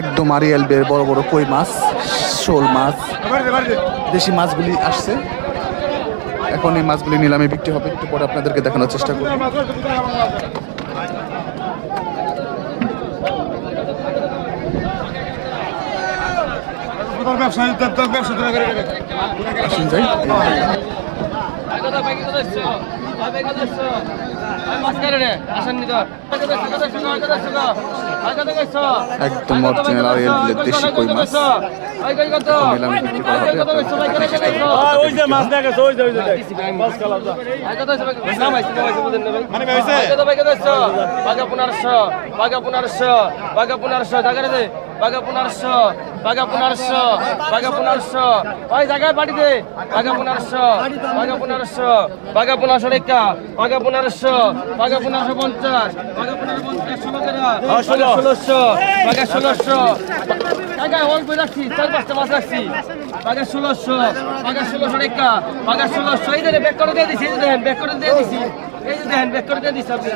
একদম আরিয়াল বের বড় বড় কই মাছ শোল মাছ দেশি মাছগুলি আসছে। এখন এই মাছগুলি নিলামে বিক্রি হবে একটু পরে আপনাদেরকে দেখানোর চেষ্টা করব। আসুন যাই। একদম অরিজিনাল আরিয়াল বিলের দেশি কই মাছ। নিলামে বিক্রি করা হবে আপনাদেরকে চেষ্টা করব। ওই যে মাছ দেখেছে ওই যে ওই যে দেখ। মাছ খেলা যা বাঘা পনেরোশো বাঘা পনেরোশো বাঘা পনেরোশো জায়গা দে। বাঘা পনেরোশো বাঘা পনেরোশো বাঘা পনেরোশো। ওই জায়গায় পাঠি দে। বাঘা পনেরোশো বাঘা পনেরোশো বাঘা পনেরোশো রেখা বাঘা পনেরোশো বাঘা পনেরোশো পঞ্চাশ বাঘা পনেরো পঞ্চাশ ষোলো ষোলোশো বাঘা ষোলোশো। জায়গায় অল্প রাখছি চার পাঁচটা মাছ রাখছি বাঘা ষোলোশো বাঘা ষোলোশো রেখা বাঘা ষোলোশো। এই দেখেন ব্যাক করে দিয়ে দিছি এই দেখেন ব্যাক করে দিয়ে দিছি। এই দেখেন ব্যাক করে দিয়ে দিছি আপনি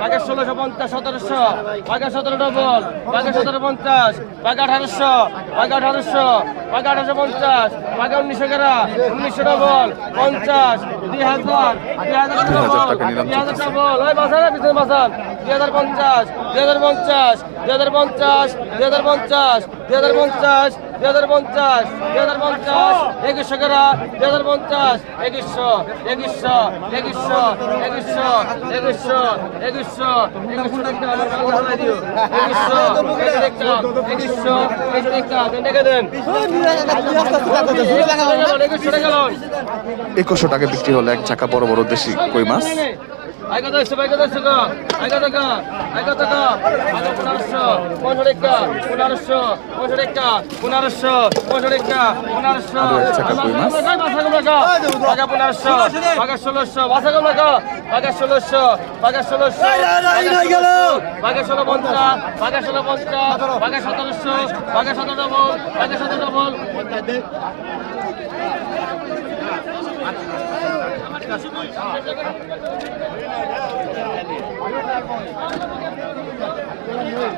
বাঘা ষোলোশো পঞ্চাশ সতেরোশো। বাঘা সতেরো ডবল বাঘা সতেরো পঞ্চাশ বাঘা আঠারোশো বাঘা আঠারোশো বাঘা আঠারোশো পঞ্চাশ বাঘা উনিশশো গেরা উনিশশো ডবল পঞ্চাশ দুই হাজার দুই হাজার ডবল দুই হাজার ডবল ওই বাসান পিছনে বাসান দুই হাজার পঞ্চাশ হাজার পঞ্চাশ হাজার পঞ্চাশ হাজার পঞ্চাশ হাজার পঞ্চাশ হাজার পঞ্চাশ হাজার পঞ্চাশ, একুশশো হাজার পঞ্চাশ একুশশো একুশশো একুশশো একুশশো একুশশো একুশশো একুশশো একুশশো একুশশো টাকা বিক্রি হলো এক চাকা বড় বড় দেশি কই মাছ? আইগা দশো আইগা দশো গা আইগা টাকা আইগা টাকা আইগা পনেরোশো পনেরো টাকা পনেরোশো পনেরো টাকা পনেরোশো পনেরো টাকা পনেরোশো আরও এক চাকা কই মাছ। বাঘা পনেরোশো বাঘা ষোলোশো বাঘা কম লাগা বাঘা ষোলোশো বাঘা ষোলোশো বাঘা ষোলো পঞ্চাশ বাঘা ষোলো পঞ্চাশ বাঘা সতেরোশো বাঘা সতেরো ডবল বাঘা সতেরো ডবল।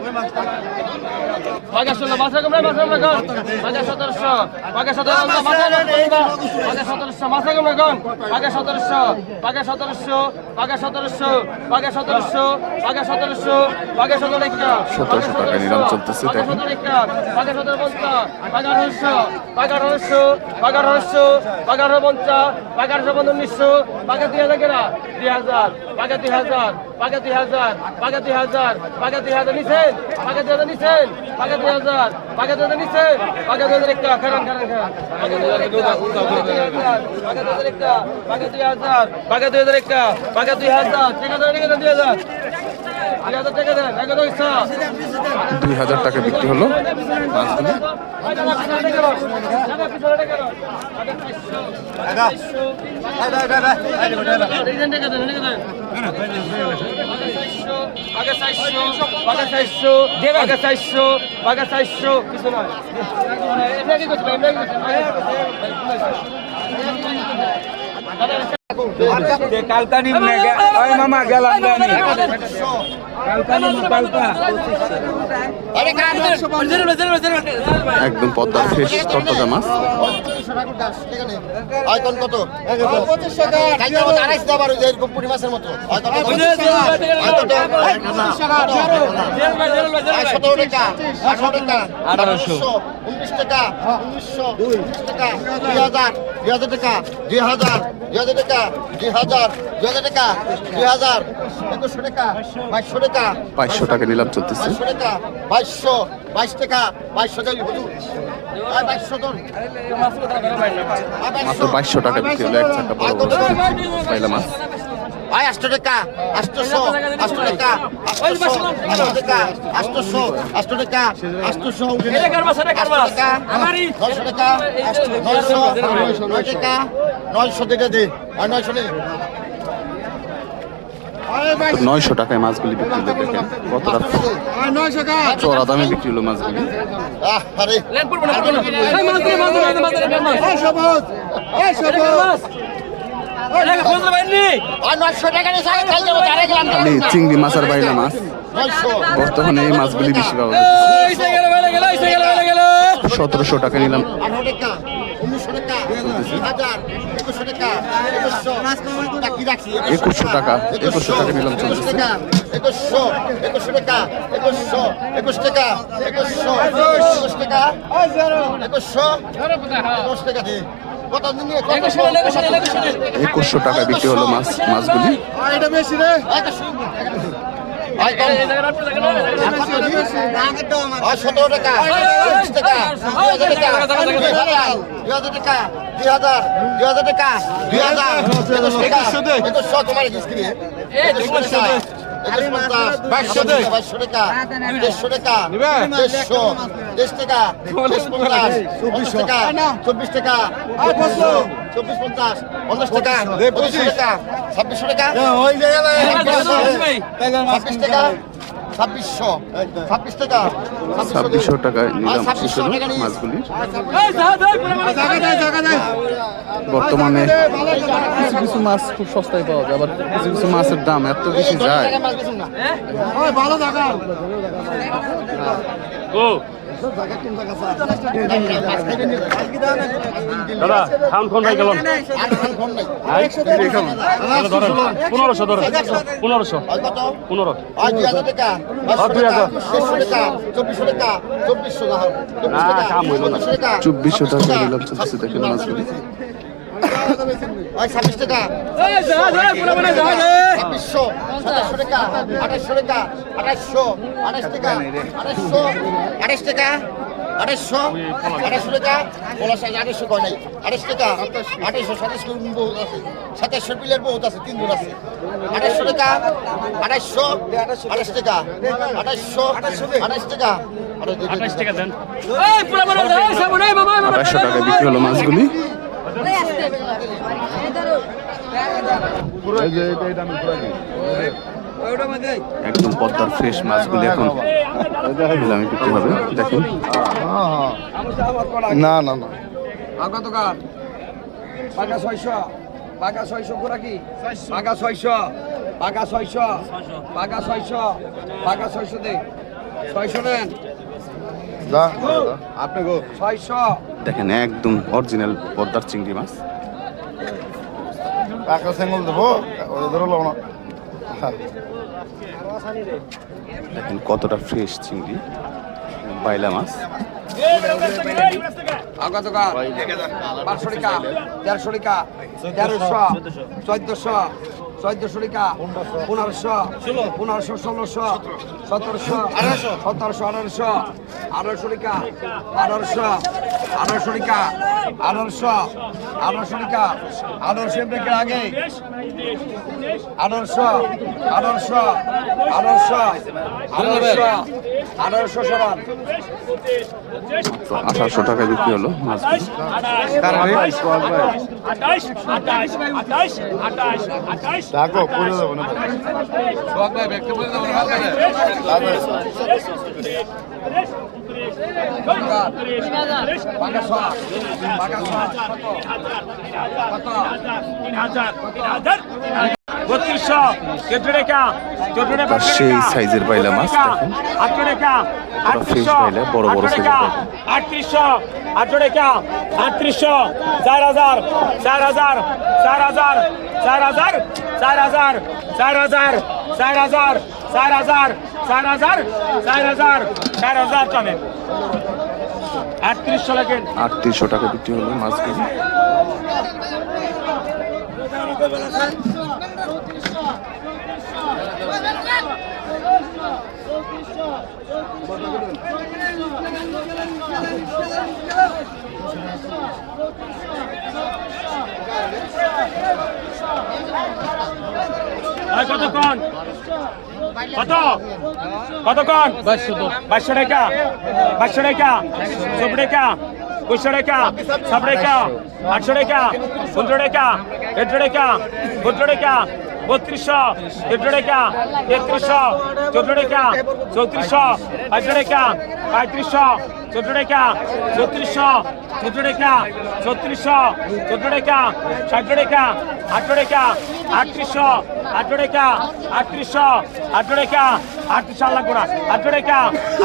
ওই মাছ বাঘা ষোলো বাসা কমলা বাসা কমলা কন বাঘা সতেরোশো বাঘা সতেরো মাথা বাঘা সতেরোশো মাথা কমলা কন বাঘা সতেরোশো বাঘা সতেরোশো বাঘা সতেরোশো বাঘা সতেরোশো বাঘা সতেরোশো বাঘা সতেরো একটা 1700 টাকা নিলাম চলতেছে, বাঘা। সতেরো একটা বাঘা সতেরো পঞ্চাশ বাঘা আঠারোশো বাঘা আঠারোশো বাঘা আঠারোশো বাঘা আঠারো পঞ্চাশ বাঘা আঠারো পঞ্চাশ উনিশশো বাঘা দুই হাজার কেনা দুই হাজার বাঘা দুই হাজার বাঘা দুই হাজার বাঘা দুই হাজার বাঘা দুই হাজার নিছেন বাঘা দুই হাজার নিছেন দুই হাজার বাঘা দুই হাজার নিছেন বাঘা দুই হাজার একটা খারান খারান খারান বাঘা দুই হাজার একটা দুই হাজার একটা বাঘা দুই হাজার বাঘা দুই হাজার একটা বাঘা দুই হাজার টাকা টাকা দেন দুই হাজার। দুই হাজার টাকা দেন এক হাজার ইচ্ছা। হাজার টাকা বিক্রি হলো মাছগুলি কালকানি ওই মামা গেলাম জানি কালকানি কালকা একদম পদ্মা ফ্রেশ তরতাজা মাছ। আয়তন কত? মাছের মতো। আঠারোশো। উনিশ টাকা। উনিশশো উনিশ টাকা। দুই হাজার দুই হাজার টাকা। দুই হাজার দুই হাজার টাকা দুই হাজার দুই হাজার টাকা দুই হাজার। বাইশশো টাকা বাইশশো টাকা নিলাম চলতেছে। বাইশশো টাকা বাইশ টাকা বাইশশো টাকা মাত্র বাইশশো টাকা বিক্রি হলো এক চাকা বড় বড় পাইলা মাছ। আয় আটশো টাকা আটশোশো আটশো টাকা আটশোশো আটশো টাকা আটশো টাকা আটশোশো। আটশো টাকা নয়শো টাকা নয়শো নয় টাকা নয়শো টাকা দে। আর নয়শো নে নয়শো টাকায় মাছগুলি বিক্রি হলো দেখেন চড়া দামে বিক্রি হলো মাছগুলি। চিংড়ি মাছের বাইরে মাছ বর্তমানে এই মাছগুলি বেশি পাওয়া সতেরোশো টাকা নিলাম। একুশশো টাকা একুশশো টাকি নিলাম টাকা একুশশো একুশশো টাকা একুশশো একুশ টাকা একুশশো একুশ টাকা একুশশো একুশ টাকা দে কত দিন নিয়ে কত একুশশো টাকা বিক্রি হলো মাছ মাছগুলি সতেরো টাকা টাকা টাকা দুই হাজার টাকা দুই হাজার টাকা দুই হাজার একুশশো তোমার স্ক্রিনে বাইশশো টাকা বাইশশো টাকা দেড়শো টাকা দেড়শো দেড় টাকা দেড় পঞ্চাশ চব্বিশ টাকা চব্বিশ টাকা চব্বিশ পঞ্চাশ পঞ্চাশ টাকা পঁচিশ। টাকা ছাব্বিশশো টাকা ছাব্বিশ টাকা ছাব্বিশশো। ছাব্বিশ টাকা। ছাব্বিশশো টাকায় নিলাম শেষ হলো মাছগুলি বর্তমানে কিছু কিছু মাছ খুব সস্তায় পাওয়া যায় আবার কিছু কিছু মাছের দাম এত বেশি যায়। দাদা খান ফোন ভাই গেলাম পনেরোশো ধরো পনেরোশো, পনেরো। দুই হাজার। চব্বিশশো টাকা চব্বিশশো টাকা দিলাম চব্বিশশো টাকা ছাব্বিশ টাকা। ছাব্বিশশো সাতাশশো টাকা আঠাশশো টাকা আঠাশশো আঠাশ টাকা আঠাশশো আঠাশ টাকা আঠাশশো আঠাশশো টাকা। পলাশ আছে আঠাশশো কয় নাই? আঠাশ টাকা আঠাশশো সাতাশশো বহুত আছে। সাতাশশো পিলের বহুত আছে তিন জন আছে। আঠাশশো টাকা আঠাশশো আঠাশ টাকা আঠাশশো আঠাশ টাকা। আঠাশ টাকা দেন। আড়াইশো টাকা বিক্রি হলো মাছগুলি। একদম পদ্মার ফ্রেশ মাছগুলি এখন নিলামে বিক্রি হবে দেখেন। না না না। পাকা ছয়শো পাকা ছয়শো কি? পাকা ছয়শো পাকা ছয়শো পাকা ছয়শো পাকা ছয়শো দে। ছয়শো নেন। দেখেন একদম অরিজিনাল পদ্মার চিংড়ি মাছ। টাকা সেঙ্গল দেবো ওদের ধরো না দেখেন কতটা ফ্রেশ চিংড়ি? বাইলা মাছ। আঠারোশো টাকা আঠারোশো আগে। আঠারোশো আঠারোশো আঠারোশো আঠারোশো আঠারোশো আঠারোশো টাকা বিক্রি হলো। মাছগুলো তিন হাজার তিন হাজার। সেই সাইজের বাইলা মাছ দেখেন বাইলা বড় বড় সাইজের আটত্রিশশো আটশো টাকা আটত্রিশশো চার হাজার চার হাজার চার হাজার চার হাজার চার হাজার চার হাজার চার হাজার চার হাজার চার হাজার চার হাজার চার হাজার টানেন আটত্রিশশো লাগেন আটত্রিশশো টাকা বিক্রি হলো মাছগুলি কতক্ষণ কত কতক্ষণ বাইশশো টাকা। বাইশশো টাকা। চব্বিশ টাকা। পঁচিশশো টাকা। সাত টাকা। আটশো টাকা। পনেরো টাকা। দেড়শো টাকা। সতেরো টাকা। বত্রিশশো, দেড়শো টাকা তেত্রিশশো চোদ্দ টাকা চৌত্রিশশো বাইশশো টাকা পঁয়ত্রিশশো চোদ্দ টাকা ছত্রিশশো চোদ্দ টাকা ছত্রিশশো চোদ্দ টাকা ষাট টাকা আট টাকা আটত্রিশশো আট টাকা আটত্রিশশো আট টাকা আটত্রিশ আল্লাহ গোড়া আট টাকা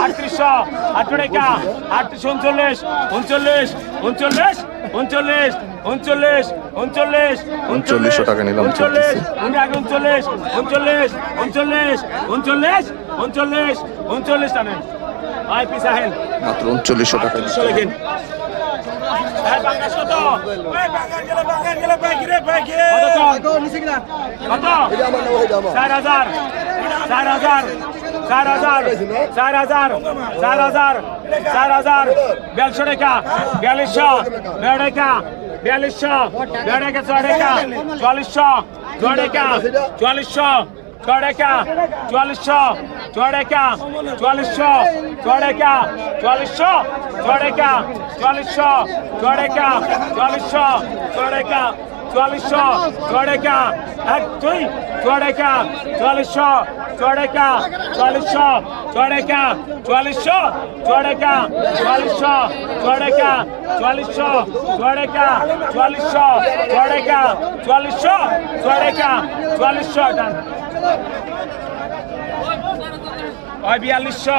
আটত্রিশশো আট টাকা আটত্রিশ উনচল্লিশ উনচল্লিশ উনচল্লিশ উনচল্লিশ উনচল্লিশ উনচল্লিশ উনচল্লিশশো টাকা নিলাম উনচল্লিশ উনচল্লিশ উনচল্লিশ উনচল্লিশ উনচল্লিশ উনচল্লিশ উনচল্লিশ টানেন আয় পিসাহেন মাত্র উনচল্লিশশো টাকা লেখেন হ্যাঁ? চার হাজার। চার হাজার। চার হাজার। চার হাজার। চার হাজার। চার হাজার। বিয়াল্লিশশো টাকা। বিয়াল্লিশশো। টাকা বিয়াল্লিশশো দেড় টাকা ছয় টাকা চুয়াল্লিশশো ছয় টাকা চুয়াল্লিশশো ছয় টাকা চুয়াল্লিশশো ছয় টাকা চুয়াল্লিশশো ছয় টাকা চুয়াল্লিশশো চড়েকা এক, দুই চড়েকা চুয়াল্লিশশো চড়েকা চুয়াল্লিশশো চড়েকা চুয়াল্লিশশো চড়েকা চুয়াল্লিশশো চড়েকা চুয়াল্লিশশো চড়েকা চুয়াল্লিশশো চড়েকা চুয়াল্লিশশো চড়েকা চুয়াল্লিশশো, ডান। বিয়াল্লিশশো